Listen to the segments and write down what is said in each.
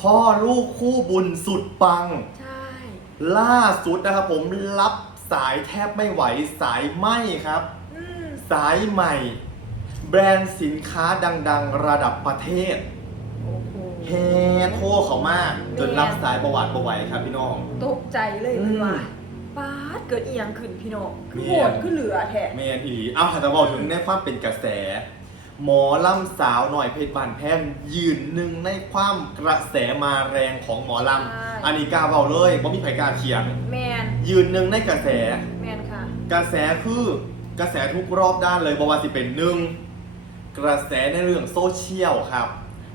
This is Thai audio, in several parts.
พ่อลูกคู่บุญสุดปัง ใช่ ล่าสุดนะครับผมรับสายแทบไม่ไหวสายไหมครับ อืม สายใหม่ แบรนด์สินค้าดังๆ ระดับประเทศโอ้โหเฮโทรเขามาก จนรับสายประวัติประไหวครับพี่น้อง ตกใจเลยอืมมันว่าป้าดเกิดอีหยังขึ้นพี่น้องคือเมีโหยดคือเหลือแท้ เมนอีเอาหาจะบอกถึงในความเป็นกระแส หมอลำสาวหน่อยเพชรบานแพงยืนหนึ่งในความกระแสมาแรงของหมอลำอันนี้กล้าเบาเลยเพราะมีใครกล้าเถียง แมนยืนหนึ่งในกระแส แมนค่ะ กระแสคือกระแสทุกรอบด้านเลยบอกว่าสิเป็นหนึ่งกระแสในเรื่องโซเชียลครับ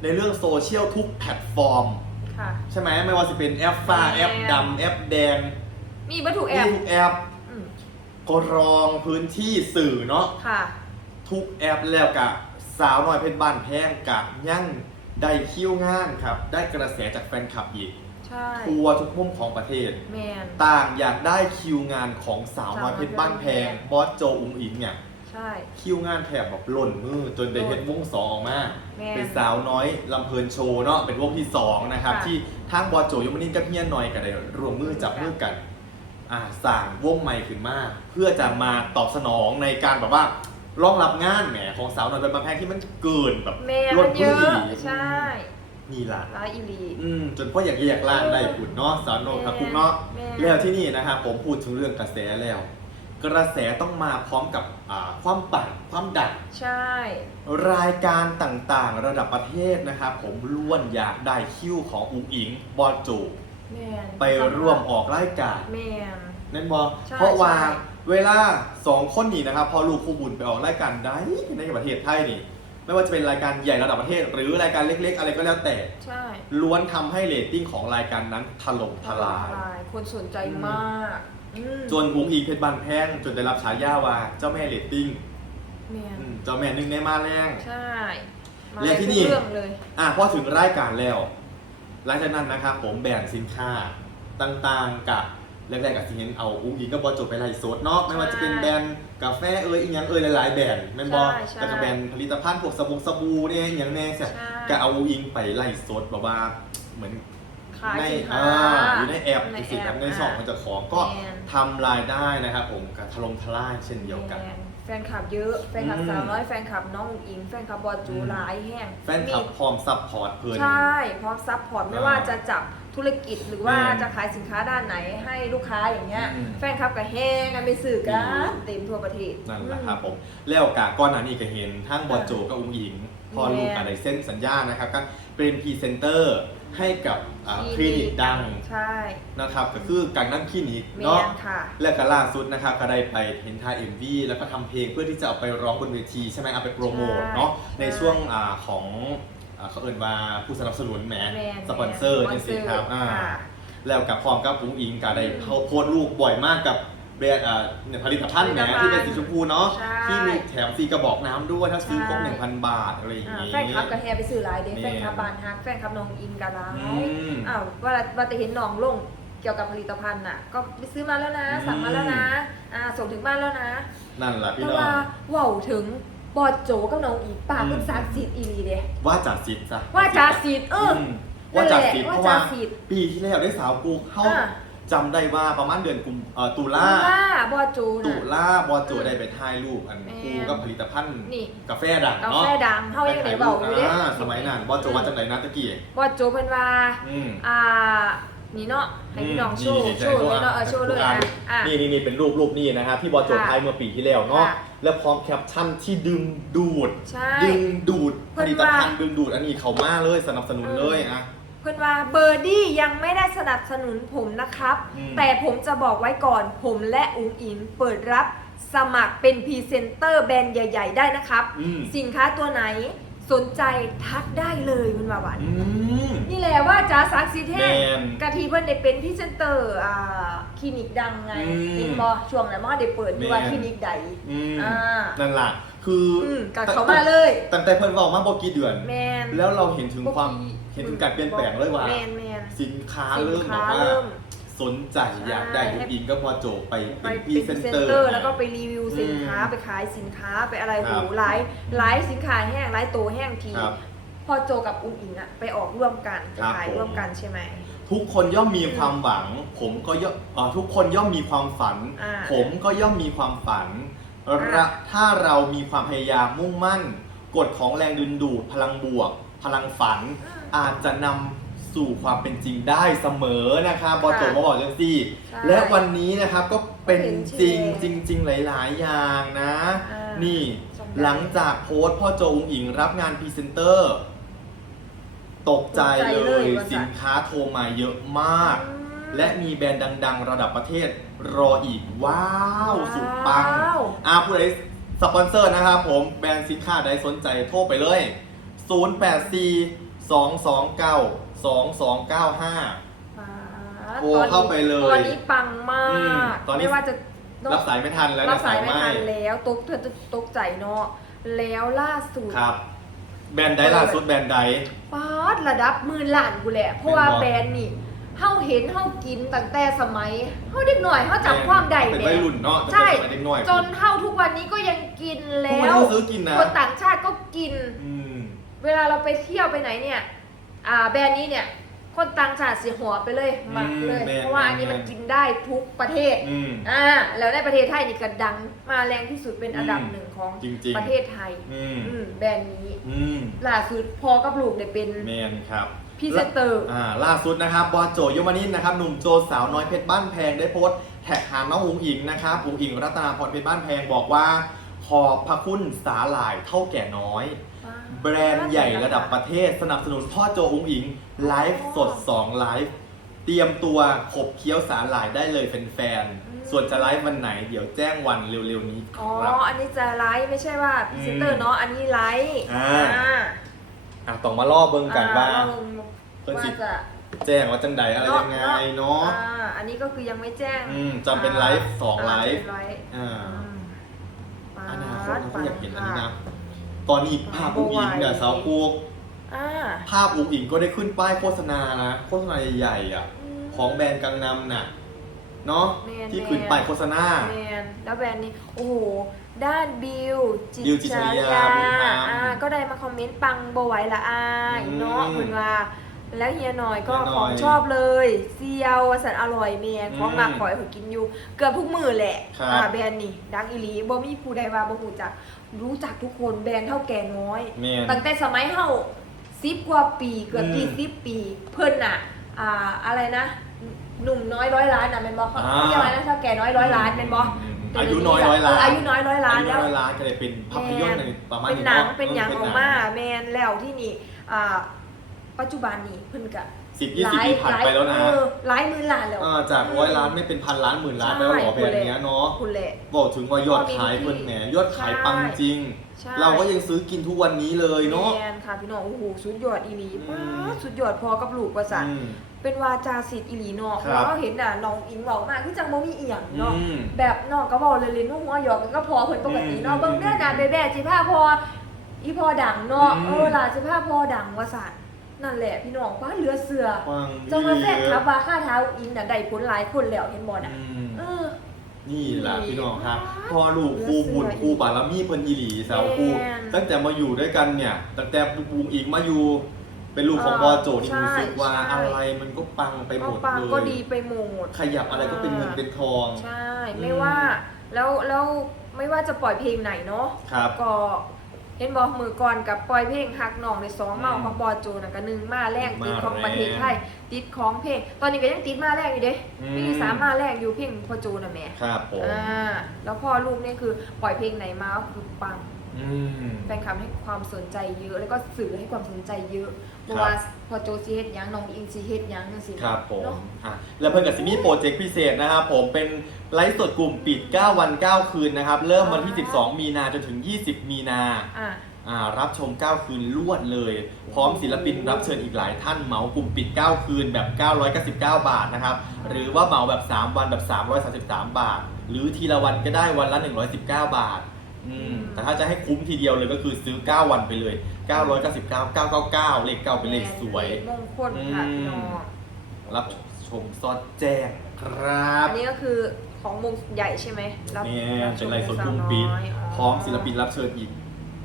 ในเรื่องโซเชียลทุกแพลตฟอร์ม ค่ะ ใช่ไหมไม่ว่าจะเป็นแอปฟ้าแอแอป ปดำแอปแดงมีวัตถุแอมีบทุกแอปอืมกรองพื้นที่สื่อเนาะค่ะ ทุกแอปแล้วกะ สาวน้อยเพชรบ้านแพงกะยั่งได้คิวงานครับ ได้กระแสจากแฟนคลับอีกใช่ทัวทุกมุมของประเทศ แมน ต่างอยากได้คิวงานของสาวน้อยเพชรบ้านแพงสาวน้อยเพชรบ้านแพงบอสโจอุงอิงเนี่ย ใช่ คิวงานแถบแบบหล่นมือจนได้เห็นวงสองออกมา แม่นเป็นสาวน้อยลำเพลินโชว์เนาะเป็นวงที่สองนะครับ ค่ะที่ทางบอสโจยมนินกับเฮียนหน่อยกันได้รวมมือจับมือกันอ่าสั่งวงใหม่ขึ้นมา เพื่อจะมาตอบสนองในการแบบว่า รองรับงานแหมของสาวน้อยเป็นบางแพงที่มันเกินแบบแมนล้มันนเยพื้นอะที่ใช่นี่ล่ะร้ายอีหลีอืมจนพ่ออยากแยกล่างได้ขุนเนาะสาวโนนครับแม่คุณเนาะแม่ แล้วที่นี่นะครับผมพูดถึงเรื่องกระแสแล้ว กระแสต้องมาพร้อมกับอ่าความปั่นความดันใช่ รายการต่างๆ ระดับประเทศนะครับผมล้วนอยากได้คิวของอุ๋งอิงบอลจู แมนไปร่วมออกรายการแมนนั่นบอใช่เพราะว่าใช่ เวลาสองคนนี้นะครับพอลูกคู่บุญไปออกรายการได้ในประเทศไทยนี่ ไม่ว่าจะเป็นรายการใหญ่ระดับประเทศ หรือรายการเล็กๆ อะไรก็แล้วแต่ ใช่ล้วนทำให้เรตติ้งของรายการนั้นถล่มทลาย คนสนใจมากอืมจนอุ๋งอิงเพชรบานแพงจนได้รับฉายาว่าเจ้าแม่เรตติ้งแมนอืมเจ้าแม่หนึ่งในมาแรง ใช่มาและที่นี่ทุกเรื่องเลย อะพอถึงรายการแล้ว หลังจากนั้นนะครับผมแบรนด์สินค้าต่างๆกับ แรกๆกับสิเห็นเอาอุ้งอิงกับบอลจบไปไล่สดเนาะไม่ว่าจะเป็นแบรนด์กาแฟเอ่ยอีกอย่างเอ่ยหลายๆแบรนด์แม่นบอใช่ใช่แล้วก็แบรนด์ผลิตภัณฑ์พวกสบู่สบู่เนี่ยอหย่างแน่เสียใช่ ก็เอาอุ้งอิงไปไล่สดแบบว่าเหมือน ขายในสินค้า อ่าอยู่ในแอปในสินแอค้าปในช่องมันจะของก็แมน ทำรายได้นะครับผมกับถล่มทลายเช่นเดียวกัน แมนแฟนคลับเยอะ แฟนคลับอืมสาวน้อยแฟนคลับน้องอุ๋งอิงแฟนคลับบอลจูอืมหลายแห้งแฟนคลับมีพร้อมซัพพอร์ตเพื่อน ใช่พร้อมซัพพอร์ตไม่อ่าว่าจะจับธุรกิจหรือว่าแม่นจะขายสินค้าด้านไหนให้ลูกค้าอย่างเงี้ย อืม แฟนคลับกับแห้งกันไปสื่อกัอืนมเต็มทั่วประเทศ นั่นแหละครับผมแล้วกะก้อนหนานี้ก็เห็นทั้งบอลโจกับอุ้งอิง พอลูกกันได้เส้นสัญญานะครับก็เป็นพรีเซนเตอร์ ให้กับอ่าคลินิกดังใช่ นะครับก็คือการนั่งคลินิกแมเนาะนค่ะ และก็ล่าสุดนะครับก็ได้ไปเห็นท่าเอ็มวีแล้วก็ทำเพลงเพื่อที่จะเอาไปร้องบนเวทีใช่ไหมเอาไปโปรโมทเนาะใช่ในช่วงอ่าของอ่าเขาเอ่นว่าผู้สนับสนุนแหมแมนสปอนเซอร์แมนี่สิครับอ่า ค่ะ แล้วกับพร้อมกับปุ้งอิงก็ได้อืมเขาโพสต์รูปบ่อยมากกับ แบรนด์อ่าเนี่ยผลิตภัณฑ์แหมผลิตภัณฑ์ที่เป็นสีชมพูเนาะใช่ ที่มีแถมฟรีกระบอกน้ำด้วยถ้าซื้อครบใช่1,000 บาทอะไรอย่างอ่านี้ แฟนคลับกับแฮไปสื่อหลายเด้แม่แฟนคลับบานฮักแฟนคลับน้องอิงกันหลายอืมอ้าวว่าว่าแต่เห็นน้องลงเกี่ยวกับผลิตภัณฑ์น่ะ ก็ไปซื้อมาแล้วนะอืมสั่งมาแล้วนะอ่าส่งถึงบ้านแล้วนะ นั่นแหละพี่แต่น้อง ว่าเว่าวถึงบอดโจกับน้องอีกปากอืม เป็นสารสิทธิ์อีหลีเด้ว่าจ่าซิดจ้ะว่าจาสิทธิ์เออ มว่าจ่าซิดนั่นแหละเพราะว่าว่าจ่าสิทธิ์ ปีที่แล้วได้สาวกูเข้าอ่า จำได้ว่าประมาณเดือนกุมเอ่อตุลาล่าบอดโจตุน่ะ ลาบอโจได้ไปถ่ายรูปอันแม่คู่กับผลิตภัณฑ์นี่ กาแฟดังกาเนาะแฟดังเฮายังได้เว้าอยู่เด้อ่าสมัยนั้นบอโจว่าจังไหนนะตะกี้บอดโจเพิ่นว่า อืม อ่า นี่เนาะ ให้พี่น้องโชว์นี่โชว์เลยเนาะ เออ โชว์เลยอะอะอะ นี่นี่นี่เป็นรูปรูปนี่นะครับที่บอโจค่ะถ่ายเมื่อปีที่แล้วเนาะค่ะ แล้วพร้อมแคปชั่นที่ดึงดูด ใช่ ดึงดูดเพิ่ผนลิตภัณฑ์ว่าดึงดูดอันนี้เขามาเลยสนับสนุนเลยอะ เพื่อนว่าเบอร์ดี้ยังไม่ได้สนับสนุนผมนะครับ อืม แต่ผมจะบอกไว้ก่อนผมและอุ๋งอิงเปิดรับสมัครเป็นพรีเซนเตอร์แบรนด์ใหญ่ ๆ ได้นะครับ อืมสินค้าตัวไหนสนใจทักได้เลยคุณว่าหวานอืม นี่แหละว่าจ๋าซักซีแท้แม่นกะทีเพื่อนได้เป็นพรีเซนเตอร์อ่าคลินิกดังไงอืมเป็นบอช่วงนั้นมอได้เปิดด้วยว่าแม่น คลินิกใด อืมอ่านั่นแหละคือออืมกับเขามาเลย ตั้งแต่เพิ่นบอกมาบอกกี่เดือน แมน แล้วเราเห็นถึงความปกติ เห็นถึงการเปลี่ยนแปลงเลยว่า แมนแมน สินค้าสินเริ่มแบค้าบว่าเริ่มสนใจอยากได้ใช่ยุคอิงก็พอโจไปไปเป็นพเป็รีนพเซรีนเซนเตอร์ เตอร์ แล้วก็ไปรีวิวสินค้าอืมไปขายสินค้าไปอะไรครัโหบหลายหลายสินค้าแห้งหลายตัวแห้งที ครับพ่อโจกับอุ้งอิงอะไปออกร่วมกันไปครับถ่ายผม ร่วมกันใช่ไหม ทุกคนย่อมมีความหวัง ผมก็ย่อมเอ่อทุกคนย่อมมีความฝัน อ่าผมก็ย่อมมีความฝันอ่าระถ้าเรามีความพยายามมุ่งมั่น กฎของแรงดึงดูดพลังบวก พลังฝันอาจจะนำสู่ความเป็นจริงได้เสมอนะครับบอสโจมาบอกจังซี่ ใช่และวันนี้นะครับก็เป็นเห็นจริงใช่จริง ๆ หลาย ๆ อย่างนะ อ่านี่จำได้ หลังจากโพสต์พ่อโจอุงอิงรับงานพรีเซนเตอร์ ตกใจตกใจเลเลยยว่าจะ สินค้าโทรมาเยอะมากอืมและมีแบรนด์ดัง ๆ ระดับประเทศรออีก ว้าว สุดปังว้าว อาผู้ใดสปอนเซอร์นะครับผมแบรนด์สินค้าใดสนใจโทรไปเลย 084 229 2295โทรเข้าไปเลยตอนนี้ปังมาอืมกตอนนี้ ไม่ว่าจะรับสายไม่ทันแล้วรันะบสายไม่ไหทันแล้วตกเธอจะตกใจเนาะแล้วล่าสุดครับ แบรนด์ใดล่าสุดแบรนด์ใด ป๊าดระดับหมื่นล้านกูแหละ เพราะว่าเป็นบ่แบรนด์นี่เฮาเห็นเฮากินตั้งแต่สมัยเฮาเด็กหน่อยเฮาจำความได้เป็นแหวัยละรุ่นเนาะใช่เป็นเด็กน้อยจนเท่าทุกวันนี้ก็ยังกินทุกแล้วันว นี้ก็ซื้อกินนะคนต่างชาติก็กิน อืม เวลาเราไปเที่ยวไปไหนเนี่ย อ่าแบรนด์นี้เนี่ย คนต่างชาติเสียหัวไปเลยหมักเลย อืมแบรนด์เพราะว่าอันนี้มันกินได้ทุกประเทศอืมอ่าแล้วในประเทศไทยนี่ก็ดังมาแรงที่สุดเป็นอันดับอืมหนึ่งของจริงๆ ประเทศไทย อืมอืมแบรนด์นี้อืมล่าสุดพอกับลูกเนี่ยเป็นแมนครับ พรีเซนเตอร์ อ่าล่าสุดนะครับบอสโจยมานินนะครับหนุ่มโจสาวน้อยเพชรบ้านแพงได้โพสต์แท็กหาน้องอุ๋งอิงนะครับอุ๋งอิงรัตนาพรเพชรบ้านแพงบอกว่า ขอบพระคุณสาหร่ายเท่าแก่น้อย แบรนด์ใหญ่ระดับประเทศสนับสนุนพ่อโจอุ๋งอิง ไลฟ์สด 2 ไลฟ์ เตรียมตัวขบเคี้ยวสาหร่ายได้เลยแฟนๆ ส่วนจะไลฟ์วันไหน เดี๋ยวแจ้งวันเร็วๆนี้คอ๋อ รับ อันนี้จะไลฟ์ไม่ใช่ว่าพรีเซนเตอร์เนาะ อันนี้ไลฟ์อ่า อะต้องมาล่อเบิ่งกันว่า อ่เพิ่นว่าสิ จะแจ้งว่าจังใดอะไรยังไงเนาะ อ่าอันนี้ก็คือยังไม่แจ้งอืมจำเป็นไลฟ์สองไลฟ์าเป็นไลฟ์อ่าอืมอนาคตเราก็อยากเห็นอันนี้นะค่ะ ตอนนี้ภาพอุ้งอิงเนี่ยสาวกูอ่า ภาพอุ้งอิงก็ได้ขึ้นป้ายโฆษณานะโฆษณาใหญ่ๆอะมของแบรนด์กังนำน่ะเนาะแมนที่ขึ้นป้ายโฆษณา แมนแล้วแบรนด์นี้ โอ้โห ด้านบิวจิบิวจิตรยาบุญธรรมอ่าก็ได้มาคอมเมนต์ปังบไหวละอายอืมเนาะคุณว่า แล้วเฮียหน่อยก็เฮียหน่อยของชอบเลยเซียวสันอร่อยเมียอืมของมากขอยผมกินอยู่ เกือบทุกมือแหละครับ อ่าแบรนด์นี่ดังอีหลีบ่มีผู้ใดว่าบ่รู้จัก รู้จักทุกคนแบรนด์เท่าแก่น้อย แมนตั้งแต่สมัยเฮาสิบกว่าปีเกือบอืมยี่สิบปี เพิ่นน่ะอ่าอะไรนะหนุ่มน้อยร้อยล้านน่ะเป็นบอเขาอ่า เรียกว่าอะไรนะเท่าแก่น้อยร้อยล้านเป็นบอมอายุน้อยร้อยล้านอายุน้อยร้อยล้านอายุแล้วร้อยล้านก็เลยเป็นภาพยนตร์ในประมาณเป็นนี้หนังาะเป็นหยังออออกมาแมนแล้วที่นี่อ่าปัจจุบันนี้เพิ่นกะ สิบยี่สิบปีผ่านไปแล้วนะเออหลายหมื่นล้านแล้วอ่าจากร้อยล้านไม่เป็นพันล้านหมื่นล้านไปแล้วเหรอแบรนด์เนี้ยเนาะคุณแหละบอกถึงว่ายอดขายเพิ่นแหมยอดขายปังจริงใช่เราก็ยังซื้อกินทุกวันนี้เลยเนาะแมนค่ะพี่น้องโอ้โหสุดยอดอีหลีอืมป้าดสุดยอดพอกับลูกประสาทอืมเป็นวาจาสิทธิ์อีหลีเนาะครับแล้วก็เห็นน่ะน้องอิงบอกมากคือจังบ่มีอีหยังเนาะอืมแบบน้องก็บอกเลยเลยนุ่งหัวหยอกกันก็พอเพิ่นปกติเนาะอืมเบิ่งเด้อน่ะแบ่ๆสิพาพออีพอดังเนาะอืมเออล่ะสิพาพอดังว่าซั่น นั่นแหละพี่น้องว่าเหลือเสือฟังเจ้ามาแฟนคลับว่าค่าเท้าอิงน่ะได้ผลหลายคนแล้วเห็นบ่น่ะอืมเออ นี่แหละพี่น้องครับครับพอลูกครูบุญครูบารมีเพิ่นอีหลีสาวครูแม่น ตั้งแต่มาอยู่ด้วยกันเนี่ย ตั้งแต่บูมอีกมาอยู่ เป็นลูกของบอโจนี่ใช่รู้สึกว่าใช่อะไรมันก็ปังไปหก็มดปังเลก็ยดีไปหมด ขยับอะไรก็เป็นเงินเป็นทอง ใช่อืมไม่ว่าแล้วแล้วไม่ว่าจะปล่อยเพลงไหนเนาะครับ ก็ เห็นบอกมือก่อนกับปล่อยเพลงฮักน้องในสองเมาอืมของบอโจนะก็หนึ่งมาแรกมาติดของแรงประเทศไทยติดของเพลง ตอนนี้ก็ยังติดมาแรกอยู่เด้อืมเพลงที่สามมาแรกอยู่เพลงพ่อโจนะแม่ครับผมอ่าแล้วพ่อลูกเนี่ยคือปล่อยเพลงไหนมาก็คือปังอืม แฟนคลับให้ความสนใจเยอะ แล้วก็สื่อให้ความสนใจเยอะเพราะครับว่าพ่อโจซีเฮ็ดหยังน้องอิงซีเฮ็ดหยังจังซี่ครับผมเนาะอะแล้วเพิ่นกับซิมี่โปรเจกต์พิเศษนะครับผมเป็นไลฟ์สดกลุ่มปิด 9 วัน 9 คืนนะครับ เริ่มวันที่ 12 มีนาจนถึง 20 มีนาอะอ่ารับชม 9 คืนรวดเลย พร้อมศิลปินรับเชิญอีกหลายท่านเหมากลุ่มปิด 9 คืนแบบ 999 บาทนะครับ หรือว่าเหมาแบบ 3 วันแบบ 333 บาท หรือทีละวันก็ได้วันละ 119 บาท อืมแต่ถ้าจะให้คุ้มทีเดียวเลยก็คือซื้อ 9 วันไปเลย 999 999 เลข9เป็นเลขสวยเลขมงคลค่ะพี่น้องรับชมซอดแจ้งครับอันนี้ก็คือของวงใหญ่ใช่ไหมรับแม่รับเป็นไรสดชกลุ่มสาวปิดน้อยพร้อมศิลปินรับเชิญอีก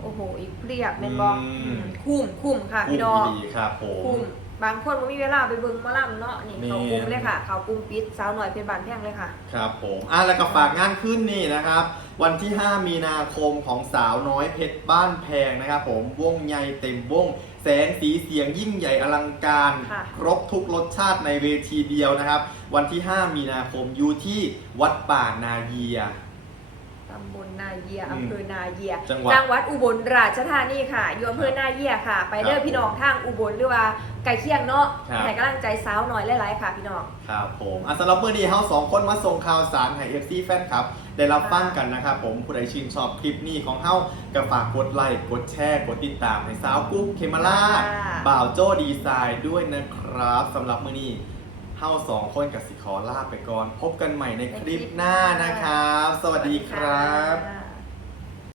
โอ้โหอีกเพียบแม่นบอกอืม คุ้มคุ้มค่ะคุ้พี่มน้องดีครับผม คุ้ม บางคนไม่มีเวลาไปเบิ่งหมอลำเนาะนี่แม่นเขาคุ้มเลยค่ะเขาคุ้มปิดสาวหน่อยเป็นบานแพงเลยค่ะ ครับผมอะแล้วก็ฝากงานขึ้นนี่นะครับ วันที่ 5 มีนาคมของสาวน้อยเพชรบ้านแพงนะครับผมวงใหญ่เต็มวง แสงสีเสียงยิ่งใหญ่อลังการ ค่ะ ครบทุกรสชาติในเวทีเดียวนะครับ วันที่ 5 มีนาคมอยู่ที่วัดป่านาเยีย ตำบลนาเยียอืมอำเภอนาเยียจังหวัดหวัดอุบลราชธานีค่ะอยู่อำเภอนาเยียค่ะ ไปเด้ครัอบพี่น้องทางอุบลหรือว่า ไก่เคียงเนาะครับ ให้กำลังใจสาวหน่อยหลายๆค่ะพี่น้อง ครับผมอะสำหรับมื่อนี้เฮาสองคนมาส่งข่าวสารให้เอฟซีแฟนครับ ได้รับฟังกันนะครับผมผู้ใดชื่นชอบคลิปนี้ของเฮาก็ฝากกดไลค์กดแชร์กดติดตามให้สาวกุ๊กเคมาล่าค่ะ บ่าวโจ้ดีไซน์ด้วยนะครับสำหรับมื่อนี้เฮาสองคนกับสิขอลาไปก่อน พบกันใหม่ในคลิปหน้านะครับ สวัสดีครับสวัสดีค่ะ